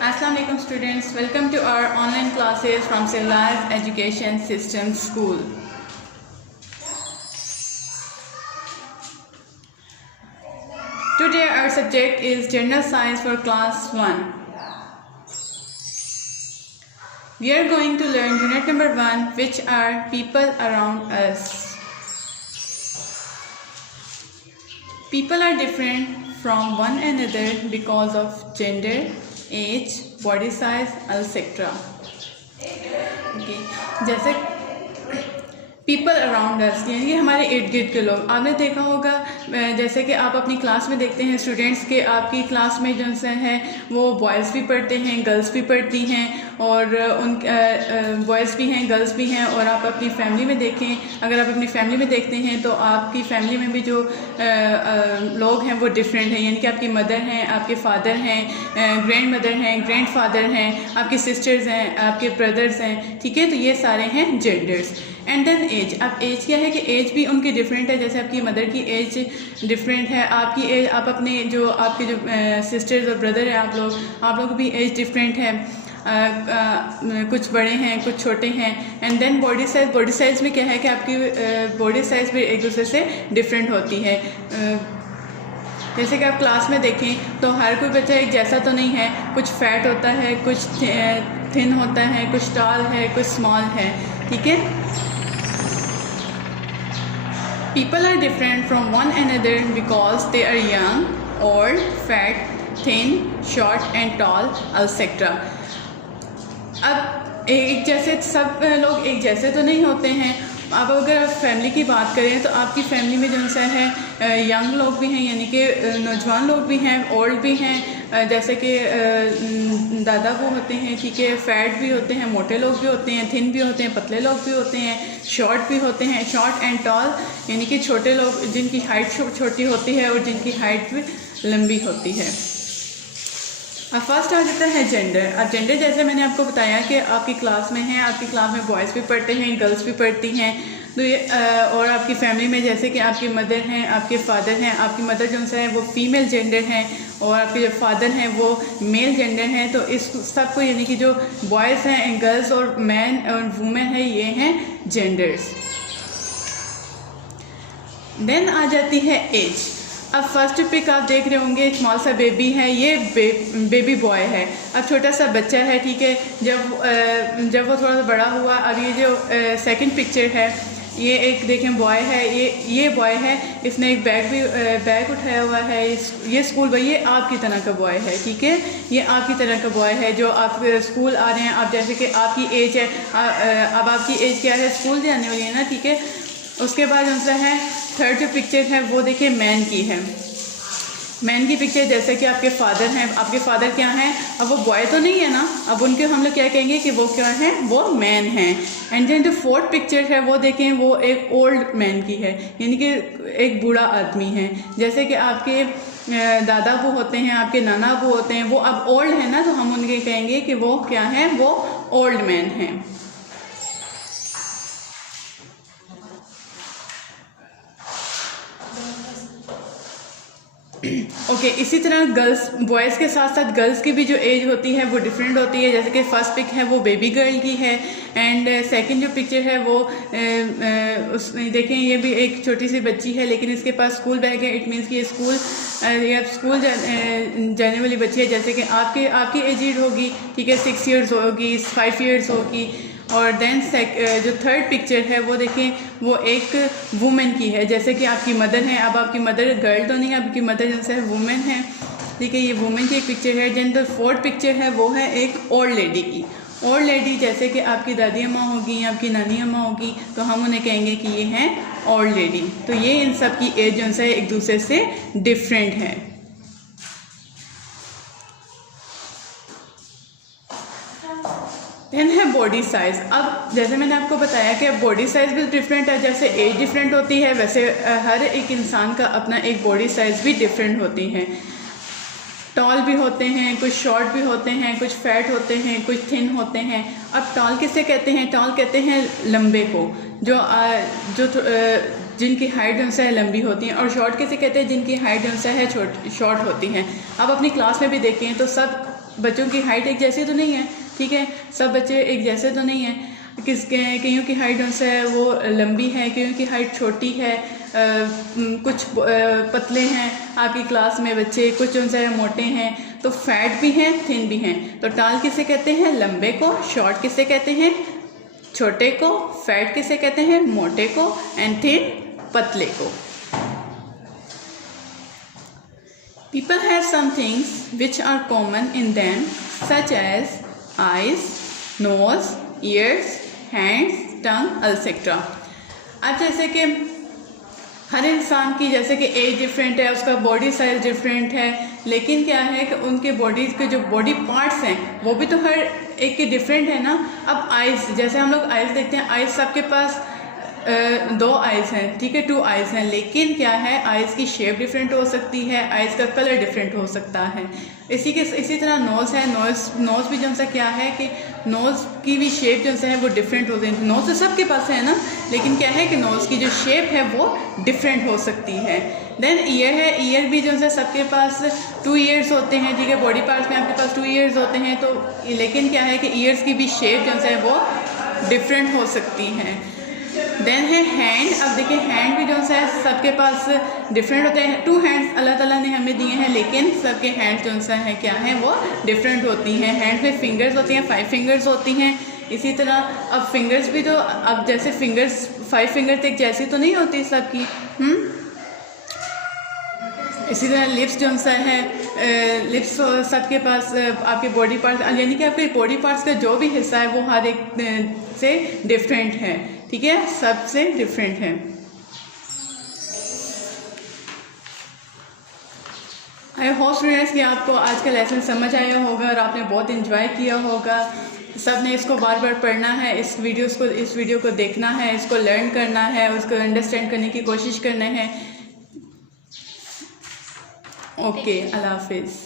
Assalamu alaikum students, welcome to our online classes from Civilized Education System School. Today our subject is General Science for Class 1. We are going to learn unit number 1, which are people around us. People are different from one another because of gender, age, body size, etc. Okay. जैसे people around us यानी कि हमारे इर्द गिर्द के लोग, आपने देखा होगा जैसे कि आप अपनी क्लास में देखते हैं स्टूडेंट्स के, आपकी क्लास में जो है वो बॉयज़ भी पढ़ते हैं, गर्ल्स भी पढ़ती हैं, और उन बॉयज़ भी हैं, गर्ल्स भी हैं। और आप अपनी फैमिली में देखें, अगर आप अपनी फैमिली में देखते हैं तो आपकी फैमिली में भी जो लोग हैं वो डिफरेंट हैं, यानी कि आपकी मदर हैं, आपके फादर हैं, ग्रैंड मदर हैं, ग्रैंड फादर हैं, आपकी सिस्टर्स हैं, आपके ब्रदर्स हैं, ठीक है। तो ये सारे हैं जेंडर्स। And then age. अब एज क्या है कि एज भी उनकी डिफरेंट है, जैसे आपकी मदर की एज डिफरेंट है, आपकी एज, आप अपने जो आपके जो सिस्टर्स और ब्रदर हैं, आप लोगों की भी एज डिफरेंट है, कुछ बड़े हैं, कुछ छोटे हैं। And then body size. Body size में क्या है कि आपकी बॉडी साइज़ भी एक दूसरे से डिफरेंट होती है। जैसे कि आप क्लास में देखें तो हर कोई बच्चा एक जैसा तो नहीं है, कुछ फैट होता है, कुछ थिन होता है, कुछ टॉल है, कुछ स्मॉल है, ठीक है। People are different from one another because they are young, old, fat, thin, short and tall, etc. अब एक जैसे सब लोग एक जैसे तो नहीं होते हैं। अब अगर आप फैमिली की बात करें तो आपकी फैमिली में जो सा है यंग लोग भी हैं, यानी कि नौजवान लोग भी हैं, ओल्ड भी हैं, जैसे कि दादा वो होते हैं, ठीक है, फैट भी होते हैं, मोटे लोग भी होते हैं, थिन भी होते हैं, पतले लोग भी होते हैं, शॉर्ट भी होते हैं, शॉर्ट एंड टॉल, यानी कि छोटे लोग जिनकी हाइट छोटी होती है और जिनकी हाइट भी लंबी होती है। अब फर्स्ट आ जाता है जेंडर। अब जेंडर जैसे मैंने आपको बताया कि आपकी क्लास में है, आपकी क्लास में बॉयज़ भी पढ़ते हैं, गर्ल्स भी पढ़ती हैं, तो ये और आपकी फैमिली में जैसे कि आपकी मदर हैं, आपके फादर हैं, आपकी मदर जो है वो फीमेल जेंडर हैं और आपके जो फादर हैं वो मेल जेंडर हैं। तो इस सब को यानी कि जो बॉयज़ हैं, गर्ल्स और मैन और वुमेन है, ये हैं जेंडर्स। देन आ जाती है एज। अब फर्स्ट पिक आप देख रहे होंगे, स्मॉल सा बेबी है, ये बेबी बॉय है। अब छोटा सा बच्चा है, ठीक है। जब वो थोड़ा सा बड़ा हुआ, अब ये जो सेकंड पिक्चर है, ये एक देखें बॉय है, ये बॉय है, इसने एक बैग उठाया हुआ है, ये स्कूल भाई, ये आपकी तरह का बॉय है, ठीक है। ये आपकी तरह का बॉय है जो आप स्कूल आ रहे हैं। आप जैसे कि आपकी एज है, अब आपकी एज क्या है, स्कूल जाने वाली है ना, ठीक है। उसके बाद उनसे है थर्ड जो पिक्चर है वो देखिए मैन की है। मैन की पिक्चर जैसे कि आपके फादर हैं, आपके फादर क्या हैं, अब वो बॉय तो नहीं है ना, अब उनके हम लोग क्या कहेंगे कि वो क्या है, वो मैन हैं। एंड देन जो फोर्थ पिक्चर है वो देखें, वो एक ओल्ड मैन की है, यानी कि एक बूढ़ा आदमी है। जैसे कि आपके दादा अबू होते हैं, आपके नाना अबू होते हैं, वो अब ओल्ड है ना, तो हम उनके कहेंगे कि वो क्या है, वो ओल्ड मैन हैं। ओके इसी तरह गर्ल्स, बॉयज़ के साथ साथ गर्ल्स की भी जो एज होती है वो डिफरेंट होती है। जैसे कि फर्स्ट पिक है वो बेबी गर्ल की है, एंड सेकंड जो पिक्चर है वो उसमें देखें, ये भी एक छोटी सी बच्ची है, लेकिन इसके पास स्कूल बैग है। इट मीन्स कि ये स्कूल जाने वाली बच्ची है। जैसे कि आपकी एज होगी, ठीक है, 6 ईयर्स होगी, 5 ईयर्स होगी। और देन जो थर्ड पिक्चर है वो देखें, वो एक वुमेन की है, जैसे कि आपकी मदर है। अब आपकी मदर गर्ल तो नहीं है, आपकी मदर जो है वुमेन है, ठीक है, ये वुमेन की एक पिक्चर है। देन जो फोर्थ पिक्चर है वो है एक ओल्ड लेडी की। ओल्ड लेडी जैसे कि आपकी दादी अम्मा होगी, आपकी नानी अम्मा होगी, तो हम उन्हें कहेंगे कि ये हैं ओल्ड लेडी। तो ये इन सब की एज जो है एक दूसरे से डिफरेंट है। देन है बॉडी साइज़। अब जैसे मैंने आपको बताया कि बॉडी साइज़ भी डिफरेंट है, जैसे एज डिफरेंट होती है, वैसे हर एक इंसान का अपना एक बॉडी साइज़ भी डिफरेंट होती है। टॉल भी होते हैं, कुछ शॉर्ट भी होते हैं, कुछ फैट होते हैं, कुछ थिन होते हैं। अब टॉल किसे कहते हैं, टॉल कहते हैं लंबे को, जो जिनकी हाइट उनसे है लंबी होती हैं, और शॉर्ट किसे कहते हैं, जिनकी हाइट उनसे है शॉर्ट होती हैं। आप अपनी क्लास में भी देखें तो सब बच्चों की हाइट एक जैसी तो नहीं है, ठीक है, सब बच्चे एक जैसे तो नहीं हैं। कईयों की हाइट जो है वो लंबी है, कईयों की हाइट छोटी है, कुछ पतले हैं आपकी क्लास में बच्चे, कुछ जो है मोटे हैं, तो फैट भी हैं, थिन भी हैं। तो टाल किसे कहते हैं? लंबे को। शॉर्ट किसे कहते हैं? छोटे को। फैट किसे कहते हैं? मोटे को। एंड थिन पतले को। People have some things which are common in them such as eyes, nose, ears, hands, tongue, etc. अब जैसे कि हर इंसान की जैसे कि एज डिफरेंट है, उसका बॉडी साइज डिफरेंट है, लेकिन क्या है कि उनके बॉडी के जो बॉडी पार्ट्स हैं वो भी तो हर एक के डिफरेंट है ना। अब आइज़, जैसे हम लोग आइज़ देखते हैं, आइज़ सबके पास 2 आइज़ हैं, ठीक है, 2 आइज़ हैं, लेकिन क्या है आइज़ की शेप डिफरेंट हो सकती है, आइज़ का कलर डिफरेंट हो सकता है। इसी तरह नोज़ है, नोज़ भी जो सा क्या है कि नोज़ की भी शेप जो है वो डिफरेंट होती है। नोज़ तो सबके पास है ना, लेकिन क्या है कि नोज़ की जो शेप है वो डिफरेंट हो सकती है। देन ईयर है, ईयर भी जो है सबके पास 2 ईयर्स होते हैं, ठीक है, बॉडी पार्ट्स में आपके पास 2 ईयर्स होते हैं, तो लेकिन क्या है कि ईयर्स की भी शेप जो है वो डिफरेंट हो सकती है। देन है हैंड। अब देखिए हैंड भी जो है सबके पास डिफरेंट होते हैं। 2 हैंड्स अल्लाह ताला ने हमें दिए हैं, लेकिन सबके हैंड्स जो सा है क्या है वो डिफरेंट होती हैं। हैंड में फिंगर्स होती हैं, 5 फिंगर्स होती हैं। इसी तरह अब फिंगर्स भी तो, अब जैसे फिंगर्स 5 फिंगर्स एक जैसी तो नहीं होती सबकी। इसी तरह लिप्स जो सा है, लिप्स सबके पास आपके बॉडी पार्ट्स, यानी कि आपके बॉडी पार्ट्स का जो भी हिस्सा है वो हर एक से डिफरेंट है, ठीक है, सबसे डिफरेंट है। आई होप स्टूडेंट्स कि आपको आज का लेसन समझ आया होगा और आपने बहुत इंजॉय किया होगा। सब ने इसको बार बार पढ़ना है, इस वीडियो को देखना है, इसको लर्न करना है, उसको अंडरस्टैंड करने की कोशिश करना है। ओके, अल्लाह हाफिज़।